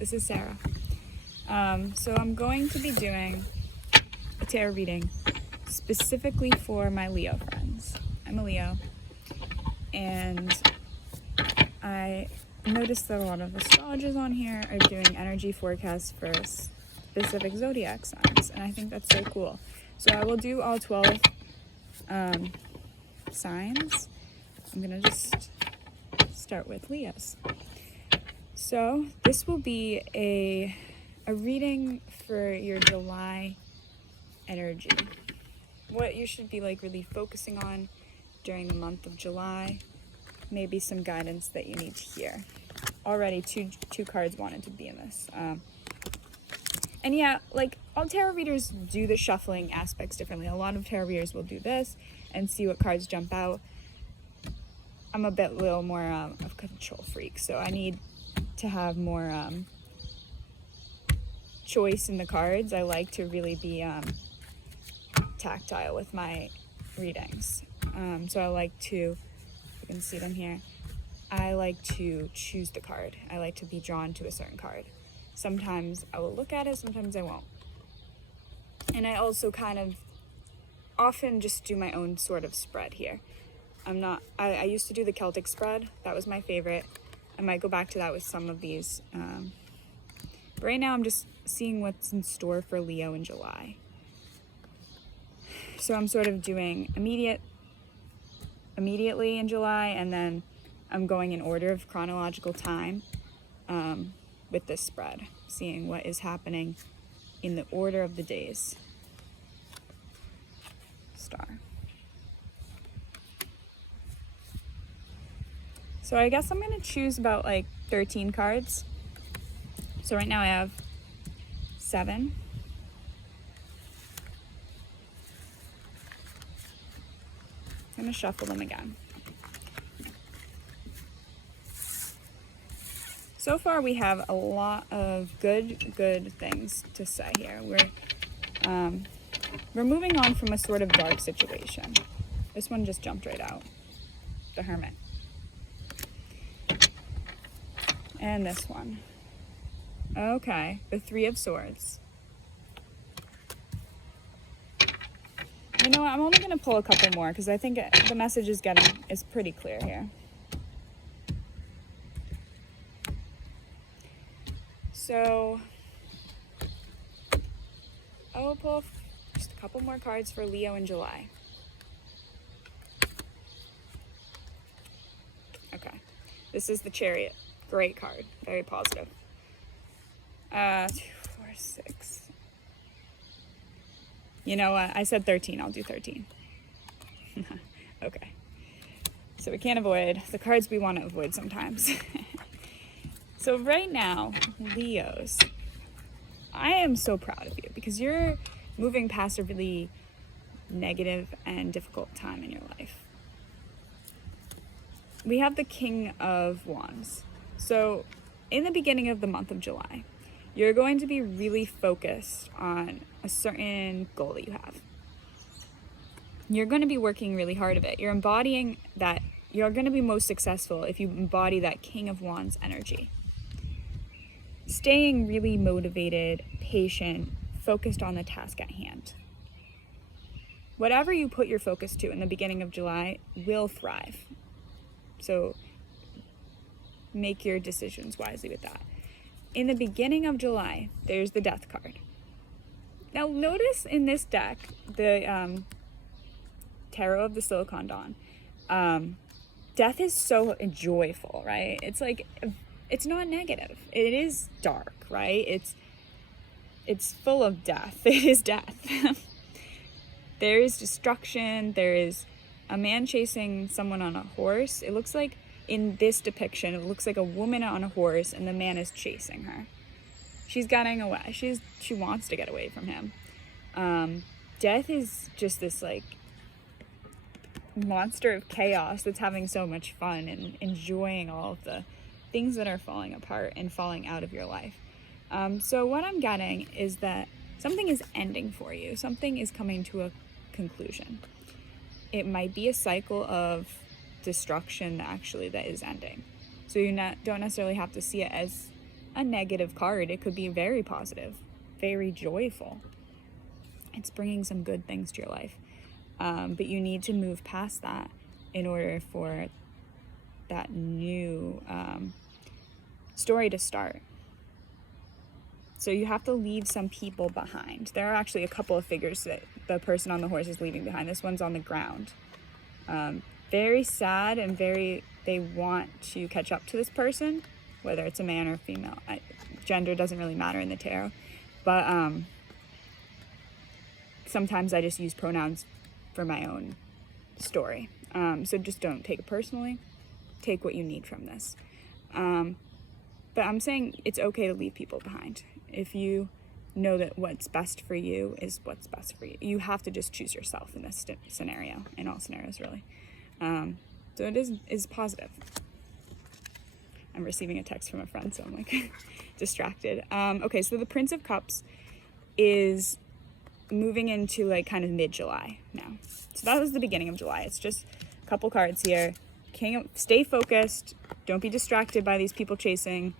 This is Sarah. So I'm going to be doing a tarot reading specifically for my Leo friends. I'm a Leo, and I noticed that a lot of astrologers on here are doing energy forecasts for specific zodiac signs, and I think that's so cool. So I will do all 12 signs. I'm gonna just start with Leos. So this will be a reading for your July energy. What you should be really focusing on during the month of July. Maybe some guidance that you need to hear. Already two cards wanted to be in this. And yeah, all tarot readers do the shuffling aspects differently. A lot of tarot readers will do this and see what cards jump out. I'm a little more of a control freak, so I need to have more choice in the cards. I like to really be tactile with my readings. So I like to, you can see them here, I like to choose the card. I like to be drawn to a certain card. Sometimes I will look at it, sometimes I won't. And I also kind of often just do my own sort of spread here. I used to do the Celtic spread. That was my favorite. I might go back to that with some of these. But right now I'm just seeing what's in store for Leo in July. So I'm sort of doing immediately in July, and then I'm going in order of chronological time with this spread, seeing what is happening in the order of the days. Star. So I guess I'm going to choose about 13 cards. So right now I have 7. I'm going to shuffle them again. So far we have a lot of good things to say here. We're moving on from a sort of dark situation. This one just jumped right out. The Hermit. And this one. Okay, the Three of Swords. You know what, I'm only going to pull a couple more because I think the message is pretty clear here. So, I will pull just a couple more cards for Leo in July. Okay, this is the Chariot. Great card, very positive. 2, 4, 6. You know what? I said 13. I'll do 13. Okay. So we can't avoid the cards we want to avoid sometimes. So right now, Leos, I am so proud of you because you're moving past a really negative and difficult time in your life. We have the King of Wands. So in the beginning of the month of July, you're going to be really focused on a certain goal that you have. You're going to be working really hard at it. You're embodying that. You're going to be most successful if you embody that King of Wands energy. Staying really motivated, patient, focused on the task at hand. Whatever you put your focus to in the beginning of July will thrive. So make your decisions wisely with that. In the beginning of July, there's the Death card. Now notice in this deck, the Tarot of the Silicon Dawn, death is so joyful, right? It's not negative. It is dark, right? It's full of death. It is death. There is destruction. There is a man chasing someone on a horse. It looks like in this depiction, it looks like a woman on a horse and the man is chasing her. She's getting away. She wants to get away from him. Death is just this monster of chaos that's having so much fun and enjoying all of the things that are falling apart and falling out of your life. So what I'm getting is that something is ending for you. Something is coming to a conclusion. It might be a cycle of destruction actually that is ending. So you don't necessarily have to see it as a negative card. It could be very positive, very joyful. It's bringing some good things to your life. But you need to move past that in order for that new story to start. So you have to leave some people behind. There are actually a couple of figures that the person on the horse is leaving behind. This one's on the ground. Very sad and they want to catch up to this person, whether it's a man or a female. Gender doesn't really matter in the tarot. But sometimes I just use pronouns for my own story. So just don't take it personally. Take what you need from this. But I'm saying it's okay to leave people behind. If you know that what's best for you is what's best for you. You have to just choose yourself in this scenario, in all scenarios really. So it is positive. I'm receiving a text from a friend, so I'm like distracted. Okay, so the Prince of Cups is moving into like kind of mid-July now. So that was the beginning of July. It's just a couple cards here. Stay focused. Don't be distracted by these people chasing.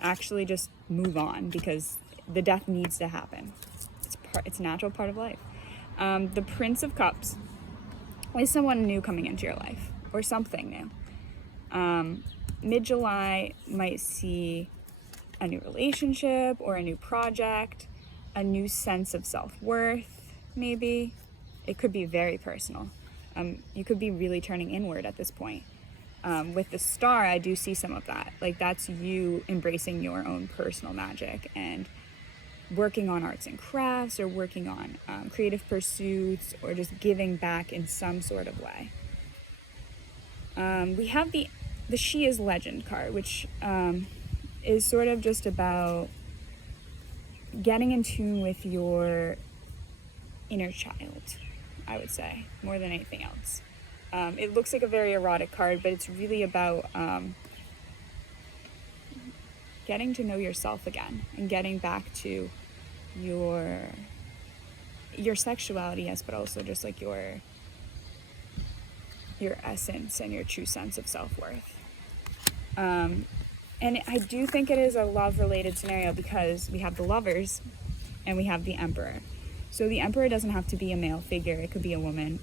Actually just move on, because the death needs to happen. It's a natural part of life. The Prince of Cups is someone new coming into your life, or something new. Mid-July might see a new relationship or a new project, a new sense of self-worth, maybe. It could be very personal. You could be really turning inward at this point. With the star, I do see some of that. Like, that's you embracing your own personal magic and working on arts and crafts, or working on creative pursuits, or just giving back in some sort of way. We have the She is Legend card, which is sort of just about getting in tune with your inner child, I would say, more than anything else. It looks like a very erotic card, but it's really about getting to know yourself again and getting back to your sexuality, yes, but also just like your essence and your true sense of self-worth. And I do think it is a love-related scenario, because we have the Lovers and we have the Emperor. So the Emperor doesn't have to be a male figure. It could be a woman.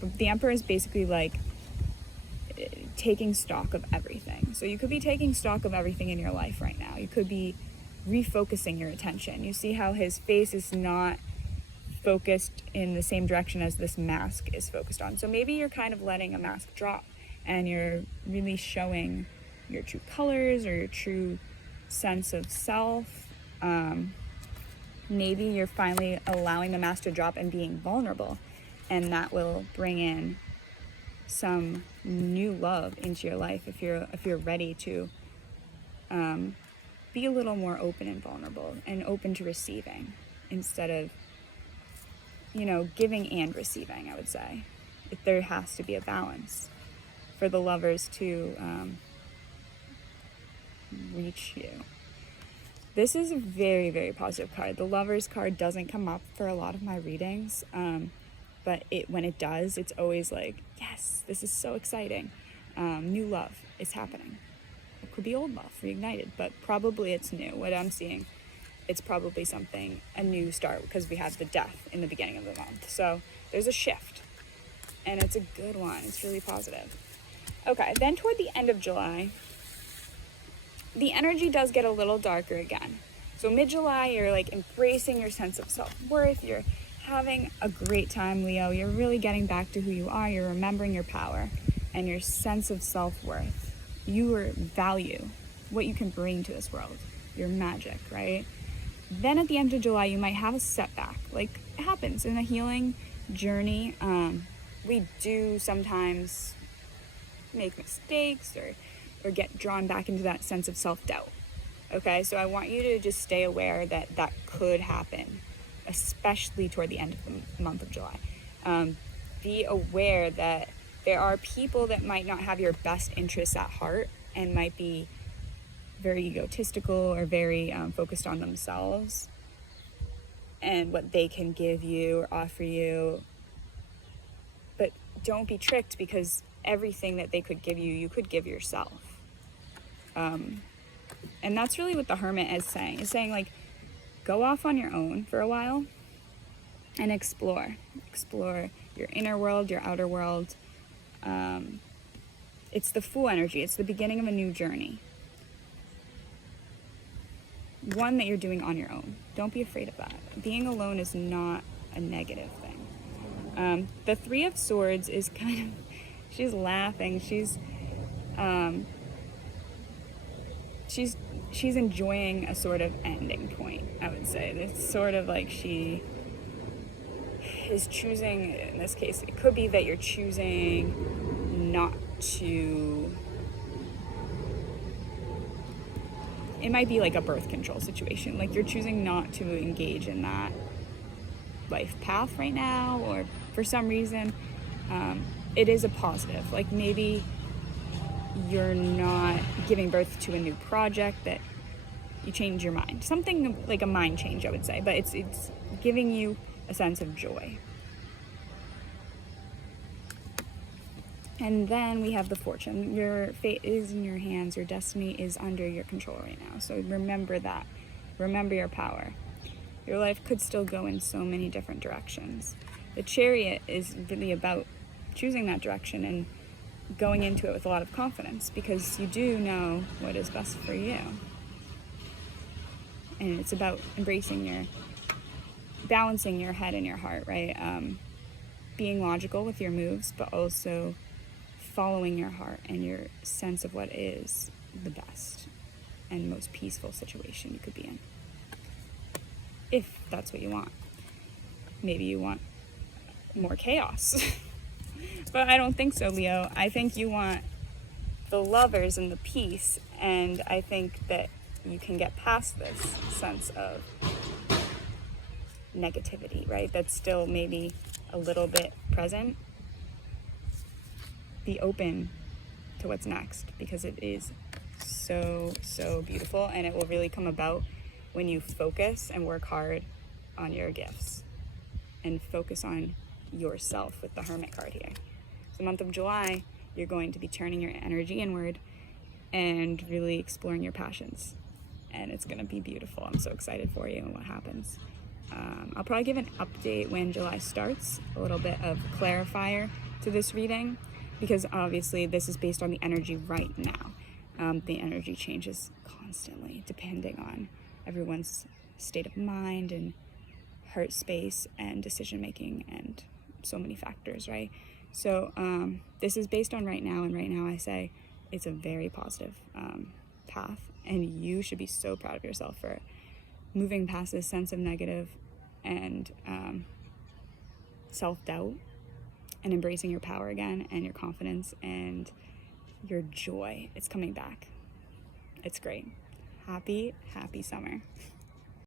But the Emperor is basically like taking stock of everything. So you could be taking stock of everything in your life right now. You could be refocusing your attention. You see how his face is not focused in the same direction as this mask is focused on. So maybe you're kind of letting a mask drop and you're really showing your true colors or your true sense of self. Maybe you're finally allowing the mask to drop and being vulnerable, and that will bring in some new love into your life if you're ready to be a little more open and vulnerable and open to receiving instead of giving and receiving. I would say there has to be a balance for the Lovers to reach you. This is a very, very positive card. The Lovers card doesn't come up for a lot of my readings, but when it does, it's always like, yes, this is so exciting. New love is happening. It could be old love reignited, but probably it's new. What I'm seeing, it's probably a new start, because we have the Death in the beginning of the month. So there's a shift, and it's a good one. It's really positive. Okay, then toward the end of July, the energy does get a little darker again. So mid-July, you're like embracing your sense of self-worth. You're having a great time, Leo. You're really getting back to who you are. You're remembering your power and your sense of self-worth. Your value, what you can bring to this world, your magic, right? Then at the end of July, you might have a setback. Like, it happens in the healing journey. We do sometimes make mistakes or get drawn back into that sense of self-doubt. Okay, so I want you to just stay aware that could happen, especially toward the end of the month of July. Be aware that there are people that might not have your best interests at heart and might be very egotistical or very focused on themselves and what they can give you or offer you. But don't be tricked, because everything that they could give you, you could give yourself. And that's really what the Hermit is saying. It's saying, like, go off on your own for a while and explore. Explore your inner world, your outer world. It's the Fool energy. It's the beginning of a new journey. One that you're doing on your own. Don't be afraid of that. Being alone is not a negative thing. The Three of Swords is kind of, she's laughing. She's enjoying a sort of ending point, I would say. It's sort of like she is choosing, in this case, it could be that you're choosing not to, it might be like a birth control situation. Like, you're choosing not to engage in that life path right now, or for some reason, it is a positive. Like, maybe you're not giving birth to a new project, that you change your mind. Something like a mind change, I would say, but it's giving you a sense of joy. And then we have the Fortune. Your fate is in your hands. Your destiny is under your control right now. So remember that. Remember your power. Your life could still go in so many different directions. The Chariot is really about choosing that direction and going into it with a lot of confidence, because you do know what is best for you. And it's about balancing your head and your heart, right? Being logical with your moves, but also following your heart and your sense of what is the best and most peaceful situation you could be in. If that's what you want. Maybe you want more chaos. But I don't think so, Leo. I think you want the Lovers and the peace, and I think that you can get past this sense of negativity, right? That's still maybe a little bit present. Be open to what's next, because it is so, so beautiful, and it will really come about when you focus and work hard on your gifts and focus on yourself with the Hermit card here. So the month of July, you're going to be turning your energy inward and really exploring your passions, and it's going to be beautiful. I'm so excited for you and what happens. I'll probably give an update when July starts, a little bit of clarifier to this reading, because obviously this is based on the energy right now. The energy changes constantly depending on everyone's state of mind and heart space and decision making and so many factors, right? So this is based on right now, and right now I say it's a very positive path, and you should be so proud of yourself for moving past this sense of negative and self-doubt, and embracing your power again, and your confidence and your joy. It's coming back. It's great. Happy summer.